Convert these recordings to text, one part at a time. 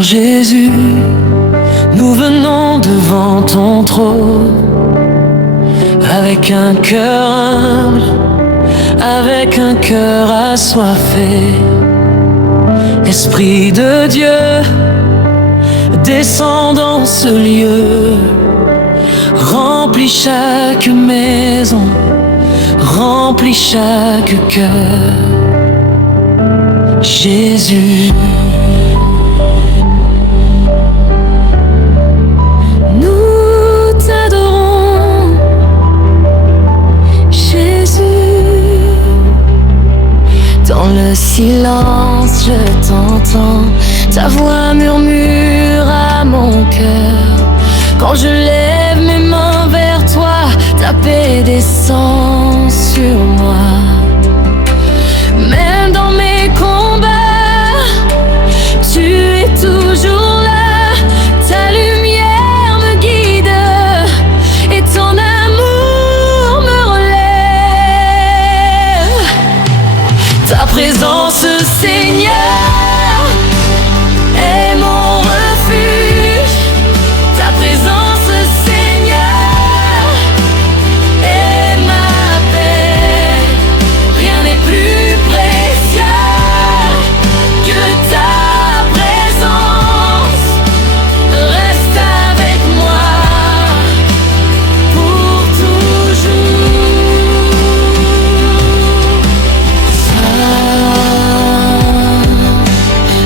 Seigneur Jésus, nous venons devant ton trône, avec un cœur humble, avec un cœur assoiffé. Esprit de Dieu, descends dans ce lieu, remplis chaque maison, remplis chaque cœur. Jésus, nous t'adorons. Jésus, dans le silence je t'entends, ta voix murmure à mon cœur. Quand je lève mes mains vers toi, ta paix descend sur moi. Même dans mes combats, tu es toujours là. Ta lumière me guide et ton amour me relève. Ta présence, Seigneur, est mon refuge. Ta présence, Seigneur, est ma paix. Rien n'est plus précieux que ta présence. Reste avec moi pour toujours.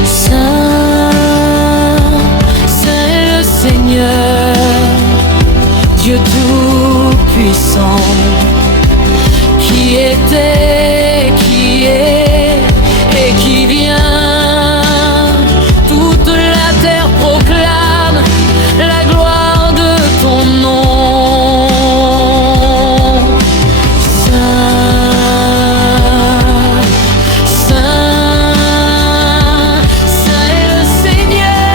Saint, c'est le Seigneur, Dieu tout-puissant, qui était, qui est et qui vient. Toute la terre proclame la gloire de ton nom. Saint, Saint, Saint est le Seigneur.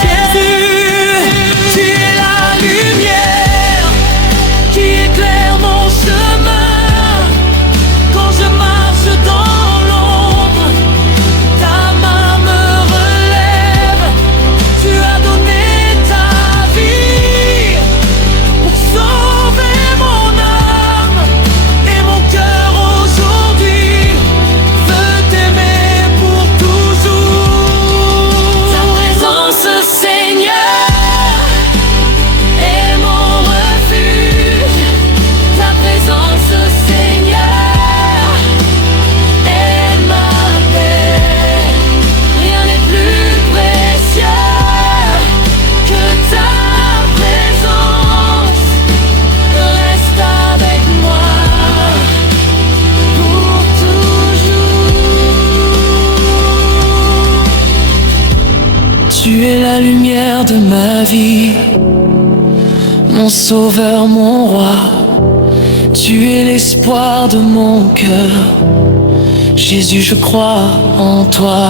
Jésus, tu es la lumière qui éclaire mon chemin. Quand je marche dans l'ombre, ta main me relève. Tu as donné ta vie pour sauver mon âme. Et mon cœur aujourd'hui veut t'aimer pour toujours. Ta présence, Seigneur, est mon refuge. Ta présence, Seigneur, est ma paix. Rien n'est plus précieux que ta présence. Reste avec moi pour toujours. Tu es la lumière de ma vie, mon sauveur, mon roi. Tu es l'espoir de mon cœur. Jésus, je crois en toi.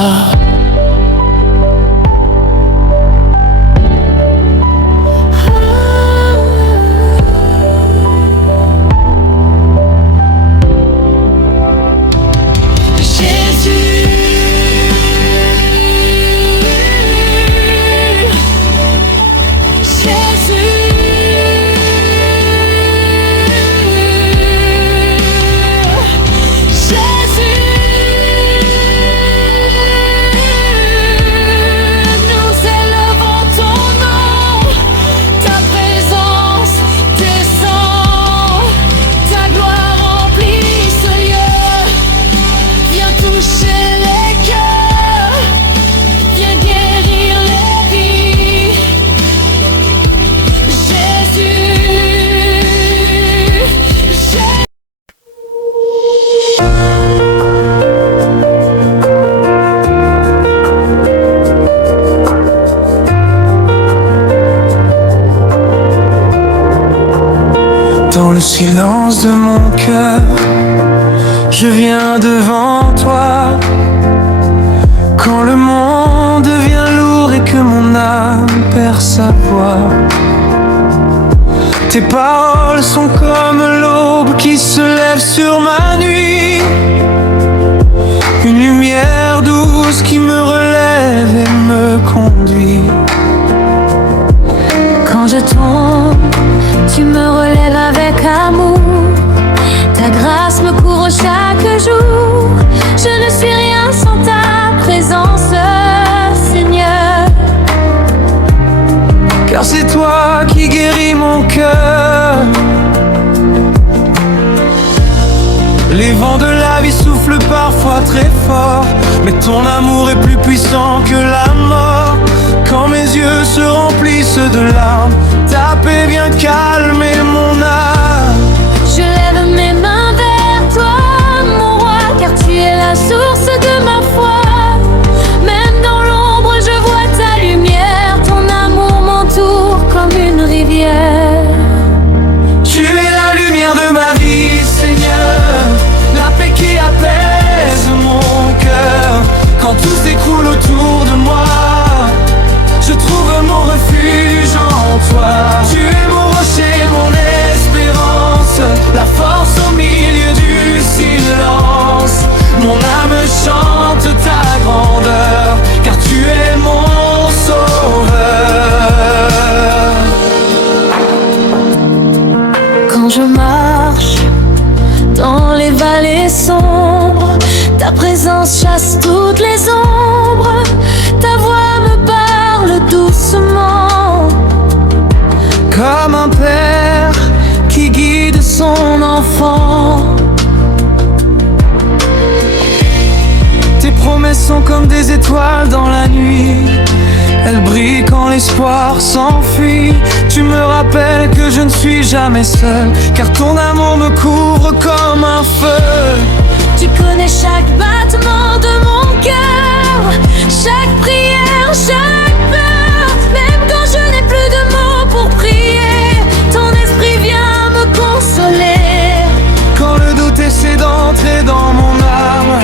Nous élevons ton nom, ta présence descend, ta gloire remplit ce lieu. Viens toucher les cœurs, viens guérir les vies. Jésus, dans le silence de mon cœur, je viens devant toi. Quand le monde devient lourd et que mon âme perd sa voix, tes paroles sont comme l'aube qui se lève sur ma nuit, une lumière douce qui me conduit. Quand je tombe, tu me relèves avec amour. Ta grâce me couvre chaque jour. Je ne suis rien sans ta présence, Seigneur. Car c'est toi qui guéris mon cœur. Les vents de la vie soufflent parfois très fort, mais ton amour est plus puissant que la mort. Quand mes yeux se remplissent de larmes, ta paix vient calmer mon âme. Je lève mes mains vers toi, mon roi, car tu es la source de ma foi. Même dans l'ombre, je vois ta lumière. Ton amour m'entoure comme une rivière. Tu es la lumière de ma vie, Seigneur, la paix qui apaise mon cœur. Quand tout s'écroule autour de moi, je trouve mon refuge en toi. Tu es mon rocher, mon espérance, la force au milieu du silence. Mon âme chante ta grandeur, car tu es mon sauveur. Quand je marche dans les vallées sombres, ta présence chasse toutes les ombres. Ta voix me parle doucement, comme un père qui guide son enfant. Tes promesses sont comme des étoiles dans la nuit. Elles brillent quand l'espoir s'enfuit. Tu me rappelles que je ne suis jamais seul, car ton amour me couvre comme un feu. Tu connais chaque battement de mon cœur, chaque prière, chaque peur. Même quand je n'ai plus de mots pour prier, ton esprit vient me consoler. Quand le doute essaie d'entrer dans mon âme,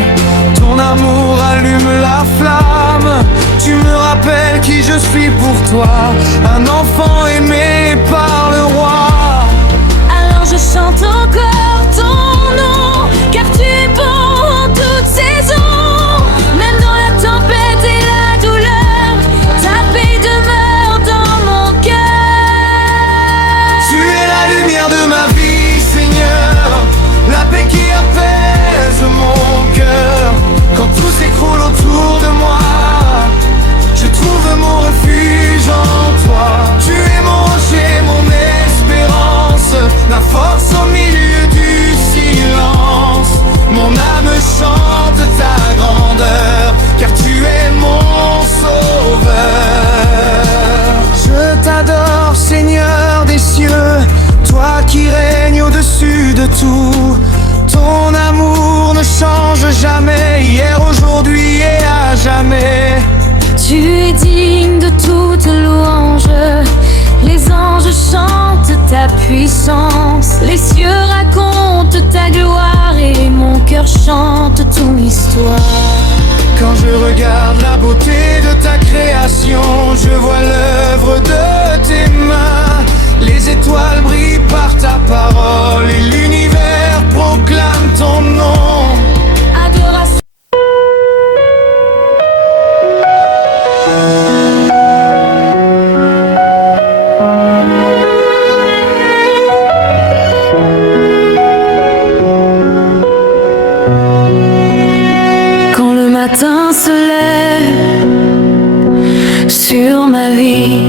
ton amour allume la flamme. Tu me rappelles qui je suis pour toi, un enfant aimé par le roi. Alors je chante encore ton nom, car tu es bon en toute saison. Même dans la tempête et la douleur, ta paix demeure dans mon cœur. Tu es la lumière de ma vie, Seigneur, la paix qui apaise mon cœur. Quand tout s'écroule autour de moi, je trouve mon refuge en toi. Tu es mon rocher, mon espérance, la force au milieu du silence. Mon âme chante ta grandeur, car tu es mon sauveur. Je t'adore, Seigneur des cieux, toi qui règnes au-dessus de tout. Ton amour ne change jamais, hier, aujourd'hui et à jamais. Tu es digne de toute louange. Les anges chantent ta puissance. Les cieux racontent ta gloire et mon cœur chante ton histoire. Quand je regarde la beauté de ta création, je vois l'œuvre de tes mains. Les étoiles brillent par ta parole et l'univers proclame ton nom. Adoration. Quand le matin se lève sur ma vie,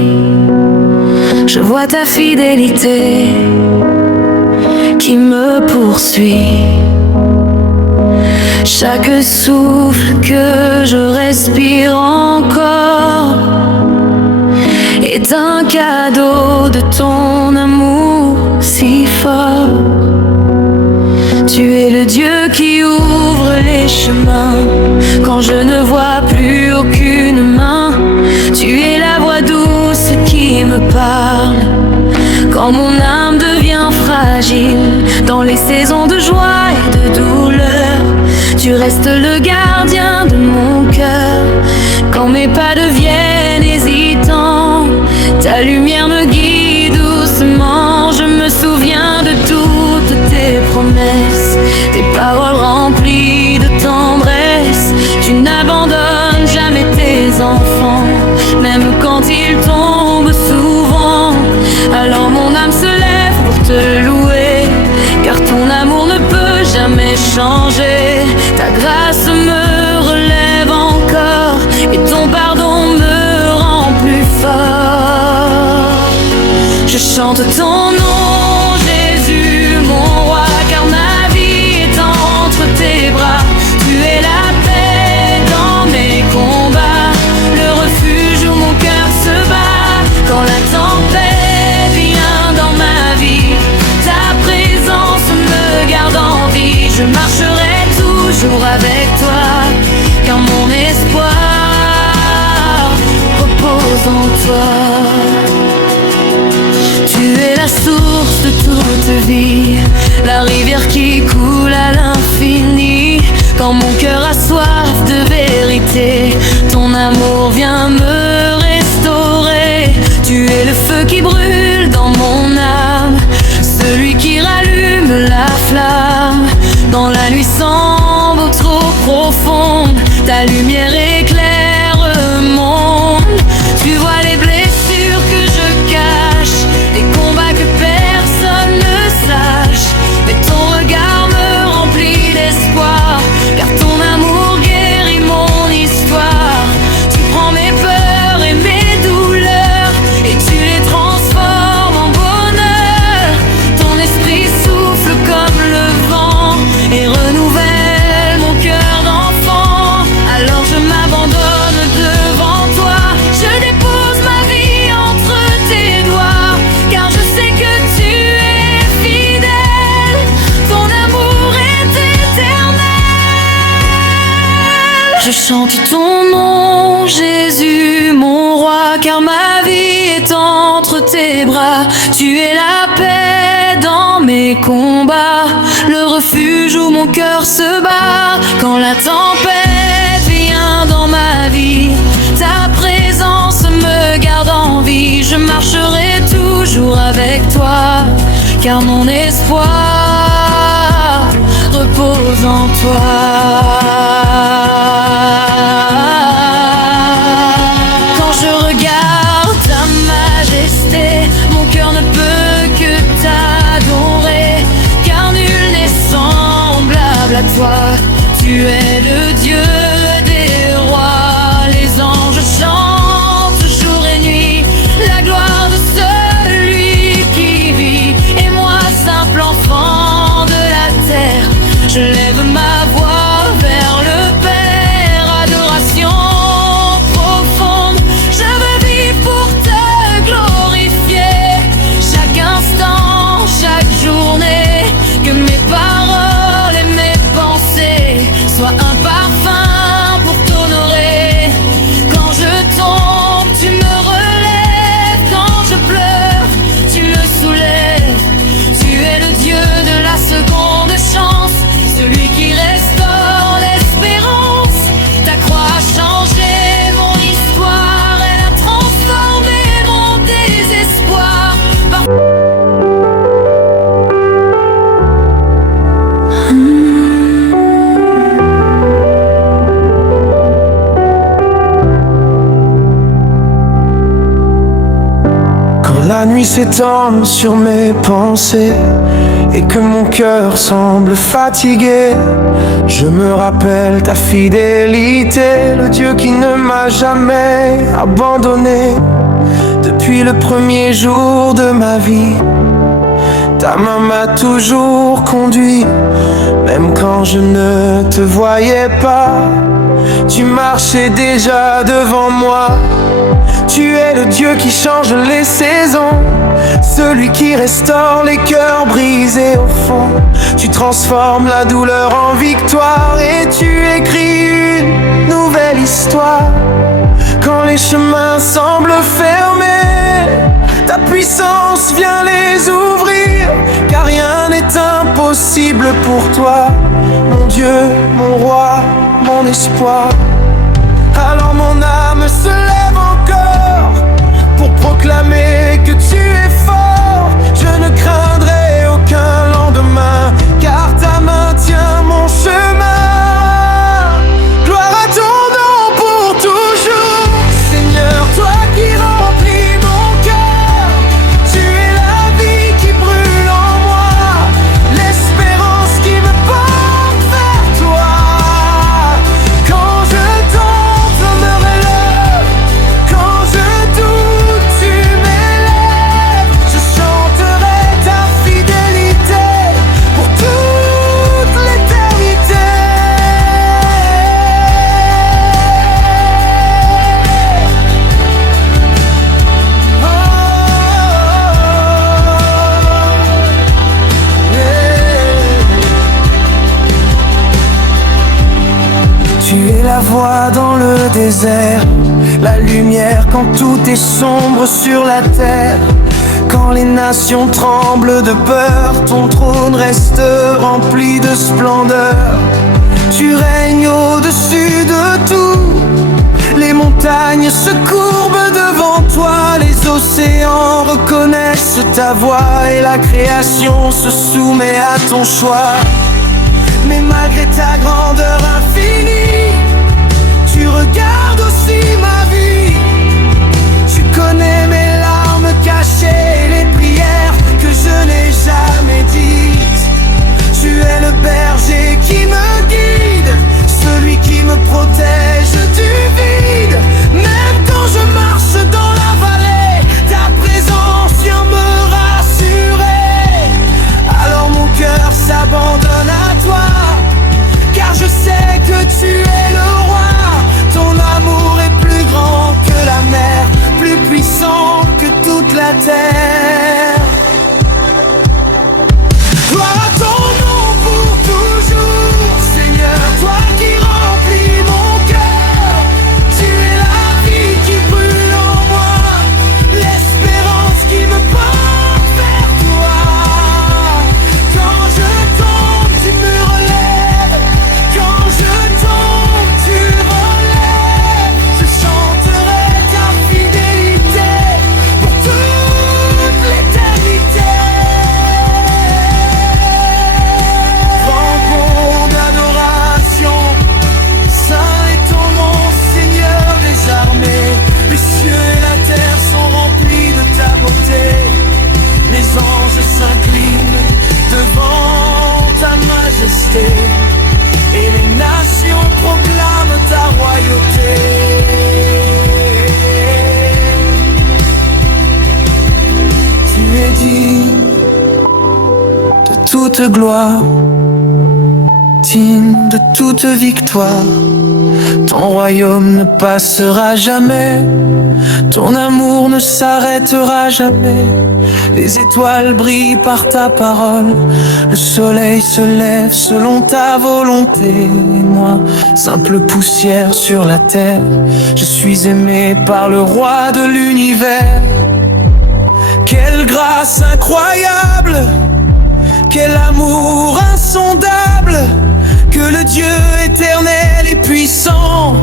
je vois ta fidélité qui me poursuit. Chaque souffle que je respire encore est un cadeau de ton amour si fort. Tu es le Dieu qui ouvre les chemins quand je ne vois plus aucune main. Tu es la voix douce qui me parle quand mon âme devient fragile. Dans les saisons de joie et de douleur, tu restes le gardien de mon cœur. Quand mes pas deviennent s'il tombe souvent. Alors mon âme se lève pour te louer, car ton amour ne peut jamais changer. Ta grâce me relève encore, et ton pardon me rend plus fort. Je chante ton nom, Jésus, mon roi, car ma vie est entre tes bras. Tu es la paix dans mes combats, le refuge où mon cœur se bat. Quand la tempête vient dans ma vie, ta présence me garde en vie. Je marcherai toujours avec toi, car mon espoir repose en toi. Tu es la source de toute vie, la rivière qui coule à l'infini. Quand mon cœur a soif de vérité, ton amour vient me restaurer. Tu es le feu qui brûle dans mon âme, celui qui rallume la flamme. Dans la nuit sombre trop profonde, ta lumière éclaire le monde. Tu vois les blessures que je cache, des combats que personne ne sache, mais ton regard me remplit d'espoir, car ton amour guérit mon histoire. Tu prends mes peurs et mes douleurs, et tu les transformes en bonheur. Ton esprit souffle comme le vent et renouvelle mon cœur d'enfant. Alors je m'abandonne devant toi, je dépose ma vie entre tes doigts, car je sais que tu es fidèle, ton amour est éternel. Je chante ton nom, Jésus, mon roi, car ma vie est entre tes bras. Tu es la paix dans mes combats, le refuge où mon cœur se bat. Quand la tempête vient dans ma vie, ta présence me garde en vie. Je marcherai toujours avec toi, car mon espoir repose en toi. Quand je regarde ta majesté, mon cœur ne peut que t'adorer, car nul n'est semblable à toi. Tu es le Dieu des rois, les anges chantent jour et nuit la gloire de celui qui vit. Et moi, simple enfant de la terre, je lève ma voix vers le Père, adoration profonde. Je veux vivre pour te glorifier, chaque instant, chaque journée. Que mes paroles et mes pensées soient un parfum pour t'honorer. Quand je tombe, tu me relèves. Quand je pleure, tu me soulèves. Tu es le Dieu de la seconde chance, celui qui restaure l'espérance. Ta croix a changé mon histoire, elle a transformé mon désespoir. Quand la nuit s'étend sur mes pensées et que mon cœur semble fatigué, je me rappelle ta fidélité, le Dieu qui ne m'a jamais abandonné. Depuis le premier jour de ma vie, ta main m'a toujours conduit. Même quand je ne te voyais pas, tu marchais déjà devant moi. Tu es le Dieu qui change les saisons, celui qui restaure les cœurs brisés au fond. Tu transformes la douleur en victoire et tu écris une nouvelle histoire. Quand les chemins semblent fermés, ta puissance vient les ouvrir, car rien n'est impossible pour toi. Mon Dieu, mon roi, mon espoir. Alors mon âme se lève encore pour proclamer que tu es fort. Je ne craindrai aucun lendemain, car ta main tient mon chemin. Gloire à ton nom pour toujours, Seigneur, toi qui rends voix dans le désert, la lumière quand tout est sombre sur la terre. Quand les nations tremblent de peur, ton trône reste rempli de splendeur. Tu règnes au-dessus de tout, les montagnes se courbent devant toi, les océans reconnaissent ta voix et la création se soumet à ton choix. Mais malgré ta grandeur infinie, tu regardes aussi ma vie. Tu connais mes larmes cachées, les prières que je n'ai jamais dites. Tu es le berger qui me guide, celui qui me protège du vide. Même quand je marche dans la vallée, ta présence vient me rassurer. Alors mon cœur s'abandonne à toi, car je sais que tu es le roi. Ton amour est plus grand que la mer, plus puissant que toute la terre. Gloire à ton nom pour toujours, Seigneur, toi qui remplis mon cœur. Tu es la vie qui brûle en moi, l'espérance qui me porte vers toi. Quand je tombe, tu me relèves. Quand je tombe, tu relèves. Je chanterai ta fidélité pour toute l'éternité. Grand d'adoration, saint est ton nom, Seigneur des armées. Les cieux et la terre sont remplis de ta beauté. Les anges s'inclinent devant ta majesté, et les nations proclament ta royauté. Tu es digne de toute gloire, digne de toute victoire. Ton royaume ne passera jamais, ton amour ne s'arrêtera jamais. Les étoiles brillent par ta parole, le soleil se lève selon ta volonté. Et moi, simple poussière sur la terre, je suis aimé par le roi de l'univers. Quelle grâce incroyable, quel amour insondable, que le Dieu éternel et puissant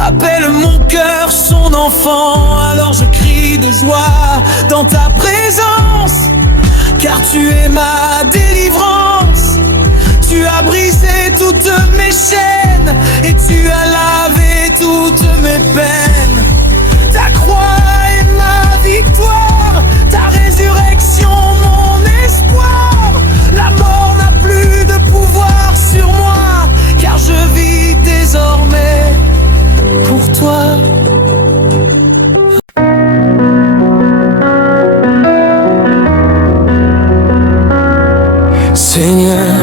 appelle mon cœur son enfant. Alors je crie de joie dans ta présence, car tu es ma délivrance. Tu as brisé toutes mes chaînes et tu as lavé toutes mes peines. Ta croix est ma victoire, ta résurrection mon espoir. La mort n'a plus de pouvoir sur moi, car je vis désormais pour toi. Seigneur,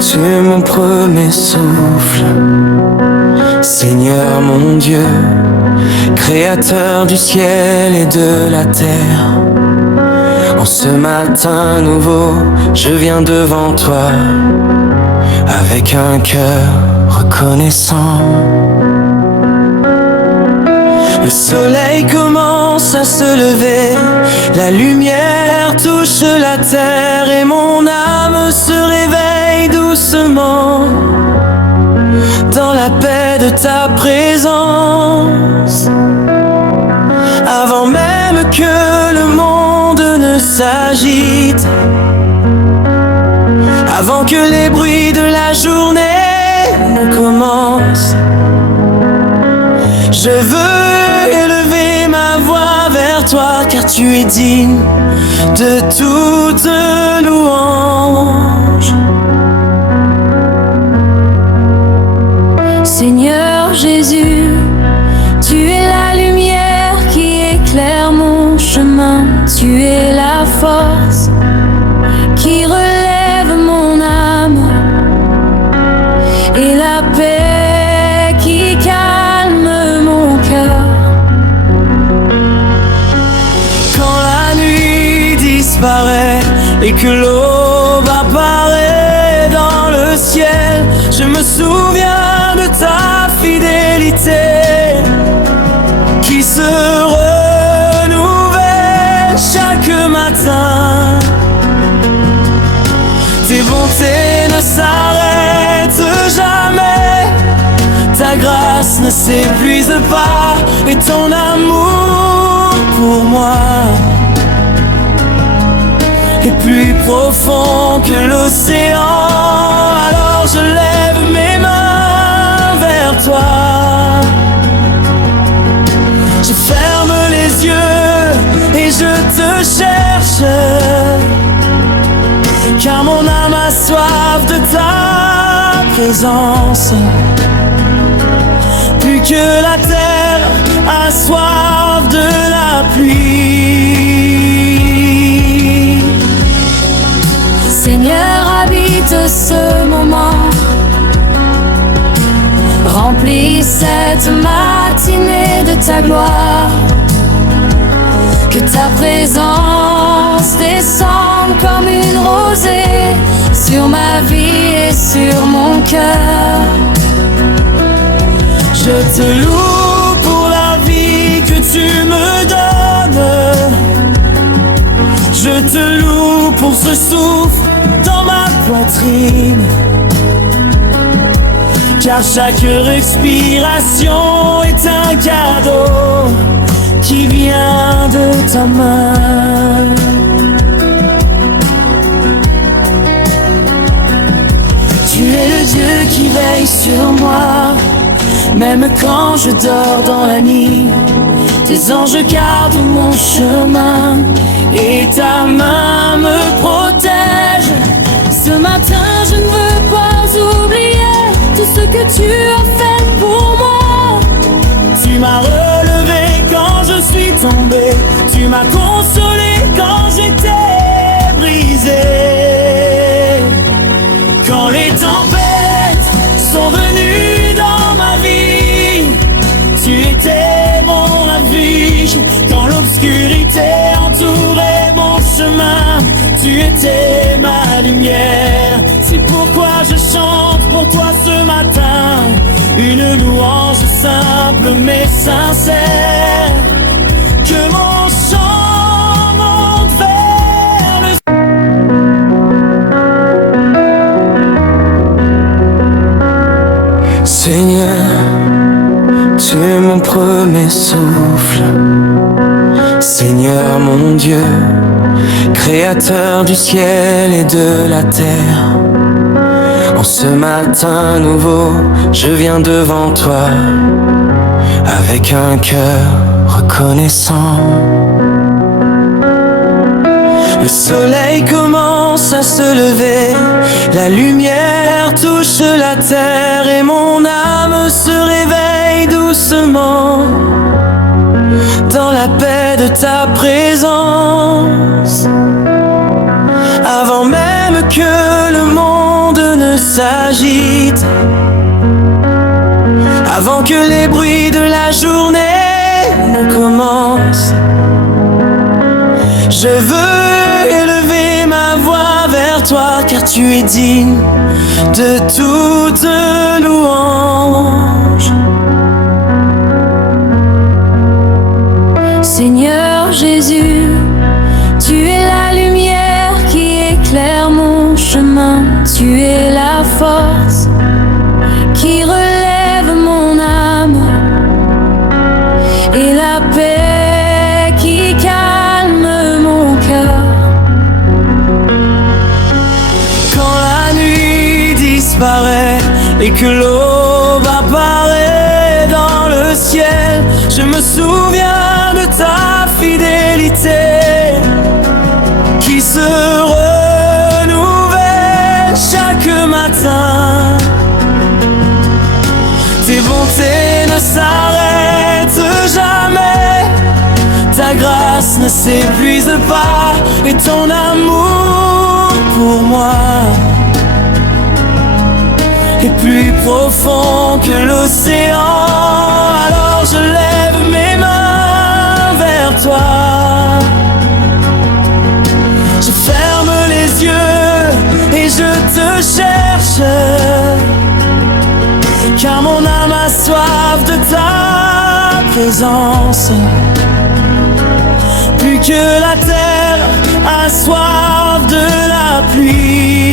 tu es mon premier souffle. Seigneur mon Dieu, créateur du ciel et de la terre. En ce matin nouveau, je viens devant toi avec un cœur reconnaissant. Le soleil commence à se lever, la lumière touche la terre et mon âme se réveille doucement dans la paix de ta présence. Avant même que le monde ne s'agite, avant que les bruits de la journée ne commencent, je veux élever ma voix vers toi, car tu es digne de toute louange. Seigneur Jésus, tu es la lumière qui éclaire mon chemin. Tu es la force qui relève mon âme et la paix qui calme mon cœur. Quand la nuit disparaît et que l'aube apparaît dans le ciel, je me souviens de ta fidélité. ne s'épuise pas, et ton amour pour moi est plus profond que l'océan. Alors je lève mes mains vers toi, je ferme les yeux et je te cherche, car mon âme a soif de ta présence, plus que la terre a soif de la pluie. Seigneur, habite ce moment, remplis cette matinée de ta gloire, que ta présence descende comme une rosée sur ma vie et sur mon cœur. Je te loue pour la vie que tu me donnes, je te loue pour ce souffle dans ma poitrine, car chaque respiration est un cadeau qui vient de ta main. Tu es le Dieu qui veille sur moi, même quand je dors dans la nuit. Tes anges gardent mon chemin et ta main me protège. Ce matin, je ne veux pas oublier tout ce que tu as fait pour moi. Tu m'as relevé quand je suis tombé, tu m'as consolé quand j'étais brisé. Quand les tempêtes sont venues dans ma vie, tu étais mon refuge. Quand l'obscurité entourait mon chemin, tu étais ma lumière. C'est pourquoi je chante pour toi ce matin, une louange simple mais sincère, que mon chant monte vers le... Seigneur, tu es mon premier souffle. Seigneur mon Dieu, créateur du ciel et de la terre, en ce matin nouveau, je viens devant toi avec un cœur reconnaissant. Le soleil commence à se lever, la lumière touche la terre et mon âme se réveille doucement dans la paix de ta présence. Avant même que le monde ne s'agite, avant que les bruits de la journée ne commencent, je veux élever ma voix vers toi, car tu es digne de toute louange. Seigneur Jésus, tu es la lumière qui éclaire mon chemin, tu es la force qui relève mon âme et la paix qui calme mon cœur. Quand la nuit disparaît et que l'aube apparaît dans le ciel, je me souviens de ta fidélité qui se renouvelle chaque matin. Tes bontés ne s'arrêtent jamais, ta grâce ne s'épuise pas, et ton amour pour moi est plus profond que l'océan. Alors je lève mes mains vers toi, je ferme les yeux et je te cherche, car mon âme a soif de ta présence, plus que la terre a soif de la pluie.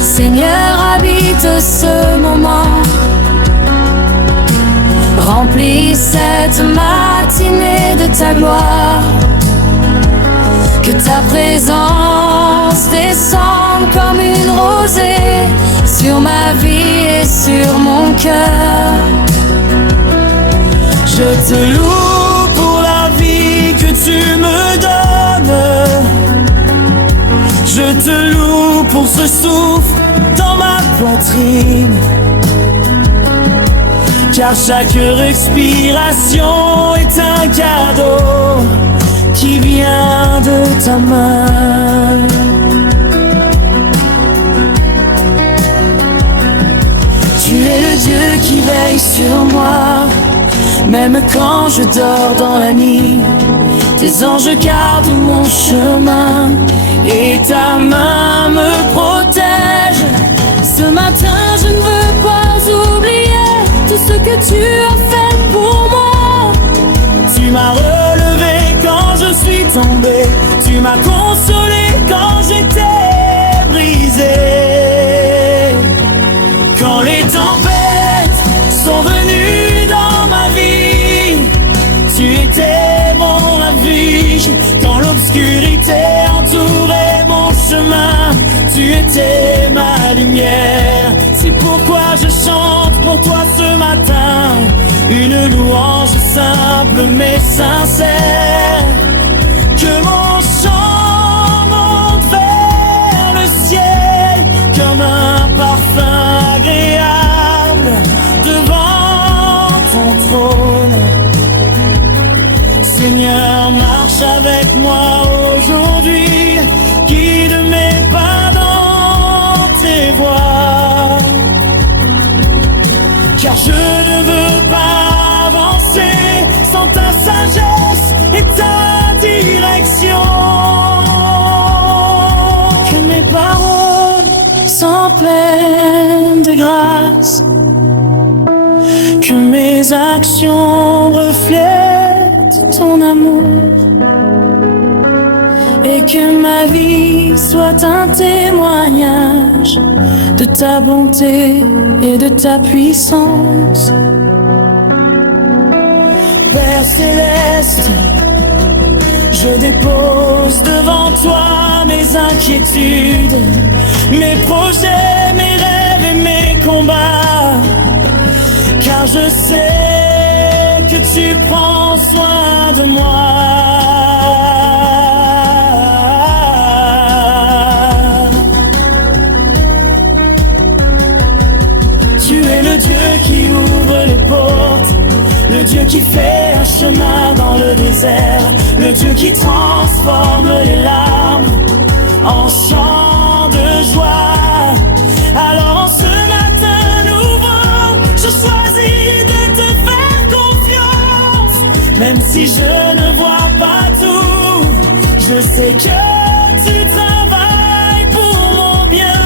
Seigneur, habite de ce moment. Remplis cette matinée de ta gloire. Que ta présence descende comme une rosée sur ma vie et sur mon cœur. Je te loue pour la vie que tu me donnes. Je te loue pour ce souffle dans ma poitrine. Car chaque respiration est un cadeau qui vient de ta main. Tu es le Dieu qui veille sur moi, même quand je dors dans la nuit. Tes anges gardent mon chemin et ta main me protège. Ce matin je ne veux pas oublier tout ce que tu as fait pour moi. Tu m'as relevé quand je suis tombé, tu m'as consolé quand j'étais brisé. Quand les tempêtes sont venues dans ma vie, tu étais mon refuge. Quand l'obscurité entourait mon chemin, tu étais ma lumière. C'est pourquoi je chante pour toi ce matin, une louange simple mais sincère. Que mon chant monte vers le ciel comme un parfum agréable devant ton trône. Seigneur, marche avec moi aujourd'hui, guide mes pas dans tes voies. Car je ne veux pas avancer sans ta sagesse et ta direction. Que mes paroles soient pleines de grâce, que mes actions reflètent ton amour, et que ma vie soit un témoignage de ta bonté et de ta puissance. Père céleste, je dépose devant toi mes inquiétudes, mes projets, mes rêves et mes combats. Car je sais que tu prends soin de moi. Tu es le Dieu qui ouvre les portes, le Dieu qui fait un chemin dans le désert, le Dieu qui transforme les larmes en chants de joie. Alors en ce matin nouveau, je choisis de te faire confiance. Même si je ne vois pas tout, je sais que tu travailles pour mon bien.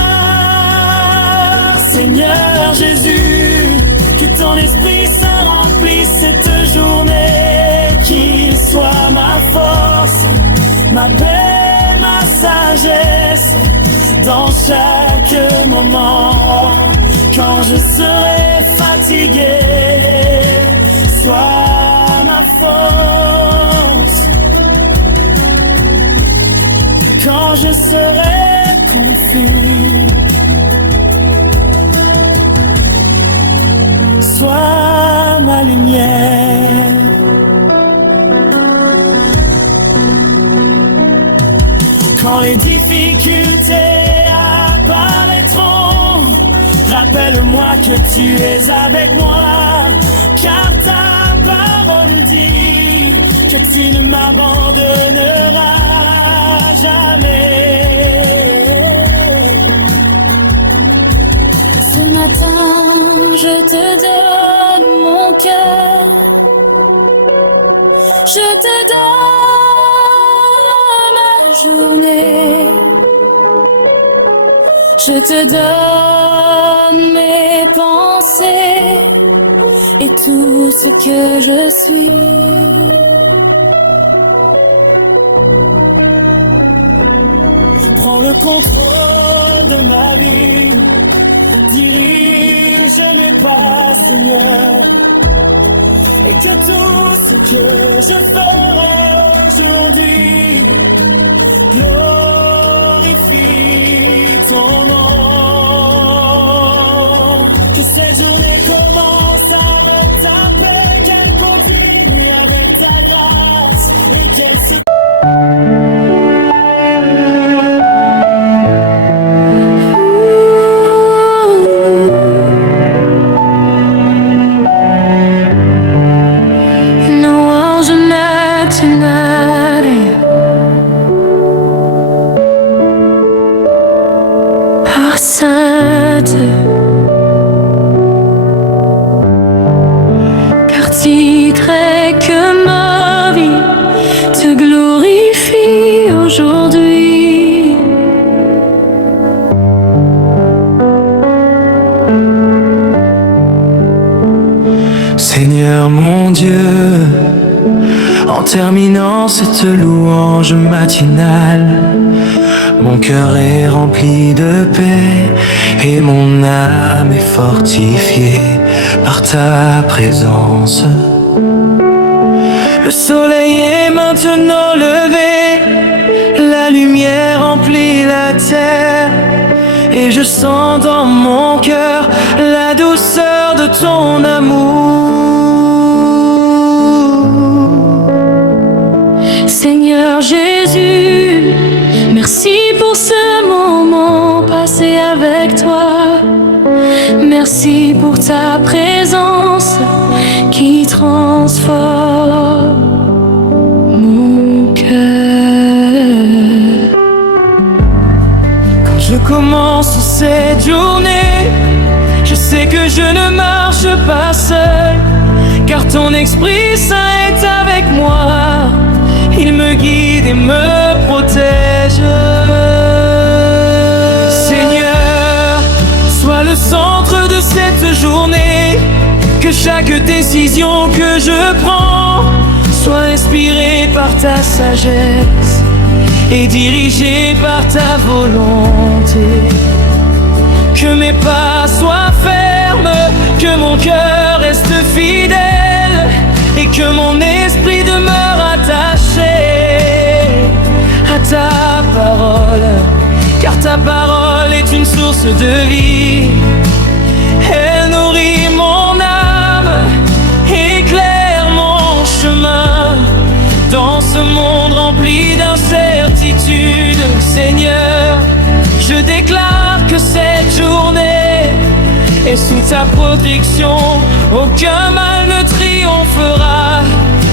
Seigneur Jésus, que ton Esprit Saint remplisse cette journée, qu'il soit ma force, ma paix, ma sagesse, dans chaque moment. Quand je serai fatigué, sois ma force. Quand je serai confus, sois ma lumière. Quand les difficultés apparaîtront, rappelle-moi que tu es avec moi, car ta parole dit que tu ne m'abandonneras jamais. Ce matin, je te donne mon cœur, je te donne ma journée, je te donne mes pensées et tout ce que je suis. Je prends le contrôle de ma vie, dirige, je n'ai pas, Seigneur, et que tout ce que je ferai aujourd'hui glorifie ton nom. Que cette journée commence avec ta paix, qu'elle continue avec ta grâce et qu'elle se... Car titré que ma vie te glorifie aujourd'hui. Seigneur mon Dieu, en terminant cette louange matinale, mon cœur est rempli de paix et mon âme est fortifiée par ta présence. Le soleil est maintenant levé, la lumière remplit la terre, et je sens dans mon cœur la douceur de ton amour. Seigneur Jésus, merci pour ce moment passé avec toi. Merci pour ta présence qui transforme mon cœur. Quand je commence cette journée, je sais que je ne marche pas seul, car ton Esprit Saint est avec moi. Il me guide et me protège. Seigneur, sois le centre de cette journée. Que chaque décision que je prends soit inspirée par ta sagesse et dirigée par ta volonté. Que mes pas soient fermes, que mon cœur reste fidèle et que mon esprit demeure attaché à ta parole, car ta parole est une source de vie. Elle nourrit mon âme, éclaire mon chemin dans ce monde rempli d'incertitudes. Seigneur, je déclare que cette journée est sous ta protection. Aucun mal ne triomphera,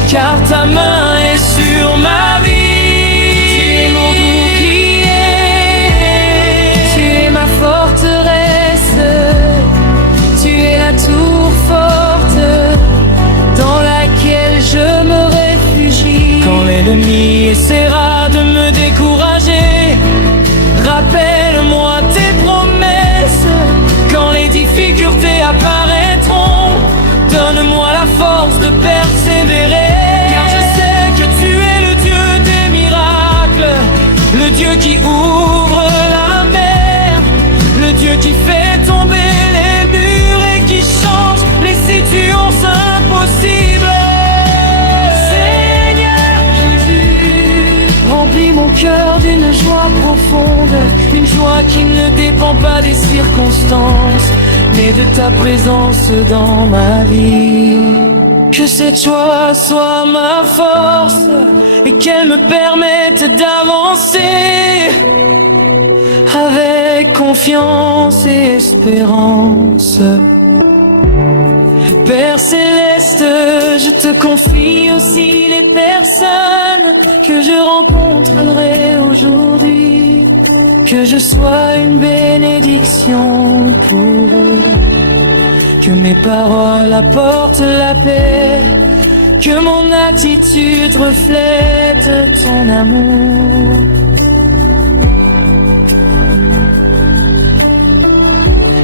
car ta main est sur ma vie. Tu es mon bouclier, tu es ma forteresse, tu es la tour forte dans laquelle je me réfugie. Quand l'ennemi essaiera de me décourager, rappelle-moi tes promesses. Quand les difficultés apparaîtront, donne-moi la force de persévérer. Car je sais que tu es le Dieu des miracles, le Dieu qui ouvre la mer, le Dieu qui fait tomber les murs et qui change les situations impossibles. Seigneur Jésus, remplis mon cœur d'une joie profonde, une joie qui ne dépend pas des circonstances, mais de ta présence dans ma vie. Que cette joie soit ma force et qu'elle me permette d'avancer avec confiance et espérance. Père Céleste, je te confie aussi les personnes que je rencontrerai aujourd'hui. Que je sois une bénédiction pour eux, que mes paroles apportent la paix, que mon attitude reflète ton amour.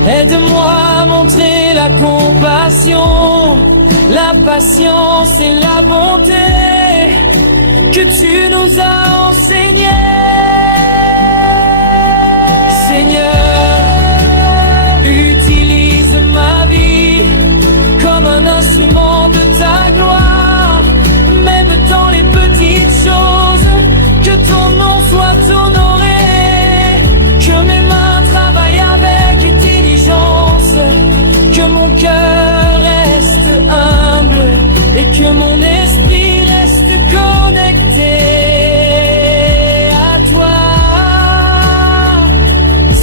Aide-moi à montrer la compassion, la patience et la bonté que tu nous as enseignées. Seigneur, utilise ton nom soit honoré, que mes mains travaillent avec diligence, que mon cœur reste humble et que mon esprit reste connecté à toi.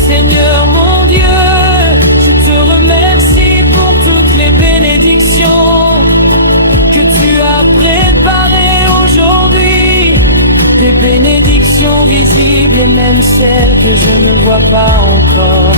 Seigneur mon Dieu, je te remercie pour toutes les bénédictions que tu as préparées aujourd'hui, des bénédictions visibles et même celles que je ne vois pas encore.